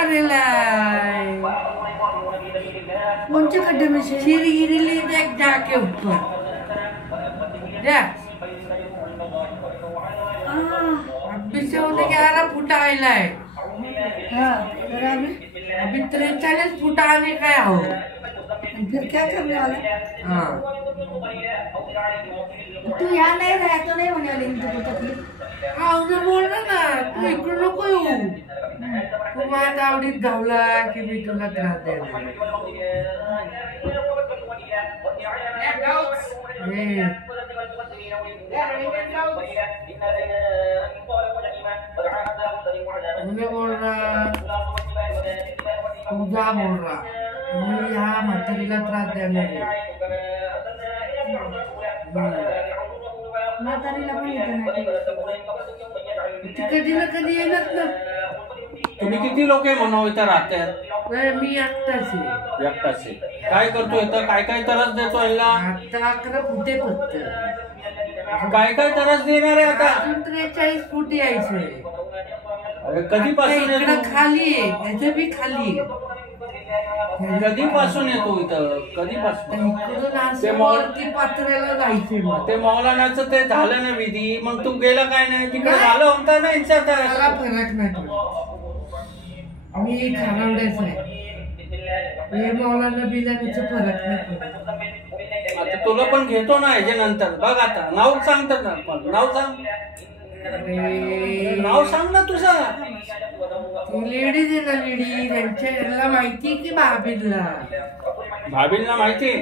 मारेला कौन से खड्डे में से? सीढ़ी गिरी ली देख जाके ऊपर देख अभी से उन्हें 11 फुट आयला है। हाँ जरा अभी 43 फुट आने का हो। फिर क्या करने वाला? हाँ तू यहाँ नहीं रहा तो नहीं होने वाली तुझको तकलीफ। हाँ उन्हें बोल रहा ना तू इकडं नको येऊ तू माझ्या आवडीत धावला की मी तुला त्रास देणार उन्हें बोल रहा तुझा बोल रहा मी ह्या म्हातारीला त्रास देणार आहे। म्हातारीला पण येतं नाही ती कधी ना कधी येणार ना। तुम्ही किती लोक आहे म्हणून इथं राहतात? मी एकटाच आहे। एकटाच आहे। काय करतो इथं? काय काय त्रास देतो याला? आता 11 फुटे फक्त काय काय त्रास देणार आहे आता? अजून 43 फूट यायचंय। अरे कधीपासून इकडं येतो? खाली आहे याच्या बी खाली आहे। कधीपासून येतो इथं? कधीपासून? इकडून असं वरती पात्र्याला जायचंय मला। ते मौलानाचं ते झालं ना विधी, मग तू गेला काय नाही? तिकडे झालं होता ना यांच्या मला फरक नाही पडत मी खानावड्याच आहे। हे मौलाना बिलानीचं फरक नाही पडत। आता तुला पण घेतो ना ह्याच्यानंतर बघ आता नाव सांगतात ना पण नाव सांग नाव सांग ना तुझं। लेडीज आहे ना लेडी त्यांच्या ह्याला माहिती की भाभीला भाभींना माहिती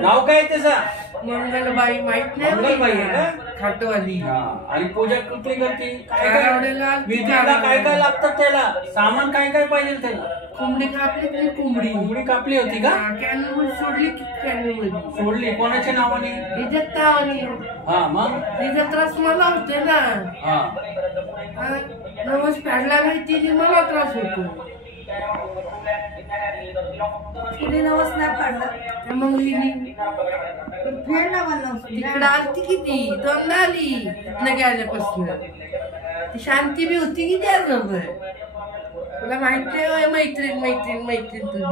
नाव काय त्याचा? मंगलबाई माहित नाही मंगलबाई आहे का? खाटवाली आणि पूजा कुठली करते? काय काय खानावड्याला विधीला काय काय लागतं त्याला? सामान काय काय पाहिजे त्याला? कोंबडी कापली की कोंबडी कोंबडी कापली होती का? कॅनल सोडली की कॅनल मध्ये सोडली कोणाच्या नावाने? हिच्यात तावानी हा मग तिचा त्रास मला होते ना। हा नवस पॅडला माहिती मला त्रास होतो। कुणी नवस नाही पाडला मग लिहिली फेड ना मला तिकडे आलती किती दोनदा आली इथनं गेल्यापासून ती शांती बी होती की त्यासोबत तुला माहित नाही मैत्रीण मैत्रीण मैत्रीण तुझी।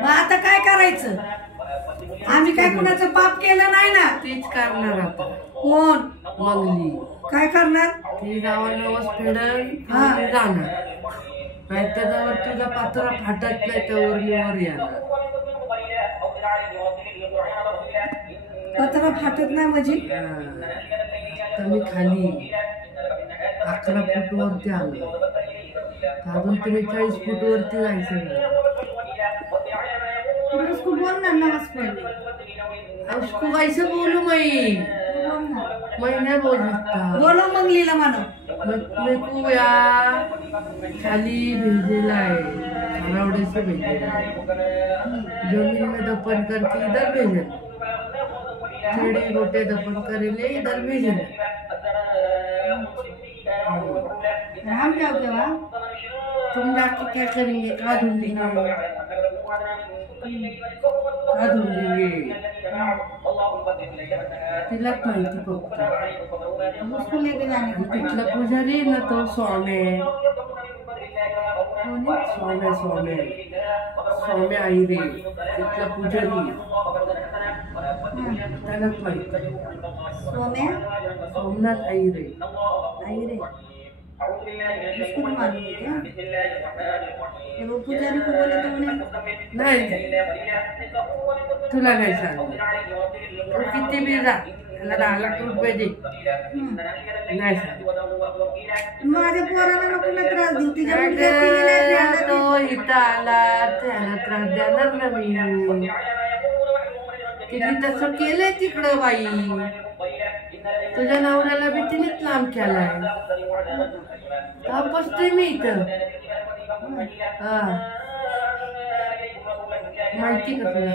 मग आता काय करायचं? आम्ही काय कुणाचं पाप केलं नाही ना। तीच करणार आता कोण मंगली काय करणार? ती गावाला नवस फेडल आणि जाणार नाही त्याच्यावर तुझा पात्रा फाटत नाही त्यावर वर येणार। पत्र फाटत नाही म्हणजे? तर मी खाली 11 फूट वरती आलो अजून 43 फूट वरती जायचं। उसको बोल ना नवस फेड। उसको कैसे बोलू मैं बोल सकता। बोलो मंगलीला म्हणा मेरे को यार खाली भेजेला है खानावड़े से भेजेला है जमीन में दफन करके इधर भेजे चिड़ी रोटे दफन करेले इधर भेजे। हम जाओगे वहाँ? तुम जाके क्या करेंगे? कहाँ ढूंढेंगे? कहाँ ढूंढेंगे? तिलाच माहिती फक्त। उसको लेके जाने को तिथला पुजारी ना तो स्वामी स्वामी आई रे तिथला पुजारी त्यालाच माहिती। सोमनाथ आई रे उसको भी मालूम है क्या? वो पुजारी को बोले तो उन्हें नाही तुला काय सांग तू किती बी जा त्याला 10 लाख रुपये दे नाही सांग माझ्या पोराला नको ना त्रास देऊ। तिच्या तो इथं आला त्याला त्रास देणार ना मी। तिने तसं केलंय तिकडं बाई तुझ्या नवऱ्याला बी तिनेच लांब केलाय बसतोय मी इथं। हा माहिती का तुला?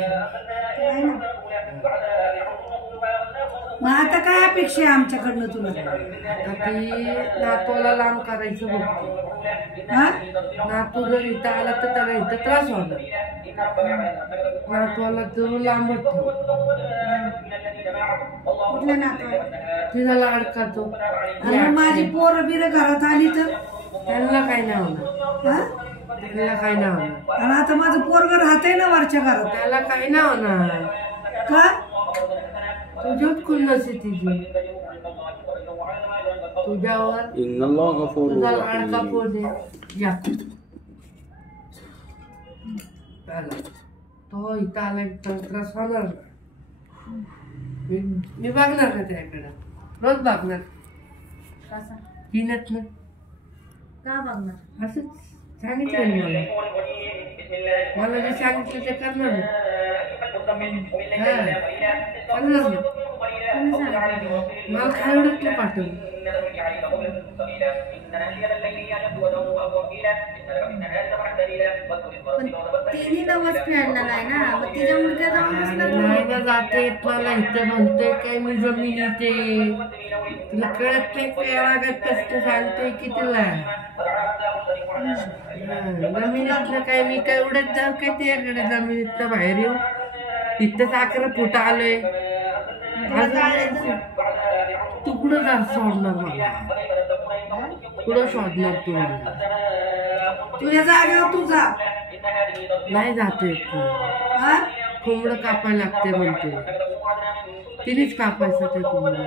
मग आता काय अपेक्षा आहे आमच्याकडनं तुला? आता ती नातवाला लांब करायचं बघते. हा? नातू जर इथं आला तर त्याला इथं त्रास होणार. नातवाला तो लांबच ठेव. कुठल्या नातवाला? तिला लाड करतो. आणि माझी पोरं बिरं घरात आली तर? त्यांना काही नाही होणार. हा? त्याला काही नाही होणार. आणि आता माझं पोरग राहतंय ना वरच्या घरात. त्याला काही नाही होणार. का? तुझ्यात खुन्नस आहे तिची. तुझ्यावर तुझा लाडका पोर आहे. या आला. तो इथं आला तर त्रास होणार ना. मी बघणार का त्याकडं? रोज बघणार. कसा? पिण्यात ना का बघणार? असंच सांगितलं मी मला. मला जे सांगितलं ते करणार ना. करणार ना. कोणी सांगितलं? मला खायवडतलं पाठवलं. पण तिने नवस फेडला नाही ना, मग तिच्या मुलगा जाऊन बसला ना. नाही ना जाते मला इथं म्हणते काय मी जमीन येते. तुला कळत नाही काय वागत कष्ट सांगते की तुला जमिनीतलं काय मी काय उडत जाऊ काय त्याकडे जमिनीतलं बाहेर येऊ. इथं 11 फूट आलोय. तू कुठं जा सोडणार मला? कुठं शोधणार तू मला? तुझ्या जागेवर तू जा. नाही जाते हा? कोंबडं कापायला लागते म्हणते. तिनेच कापायचं ते कोंबडं.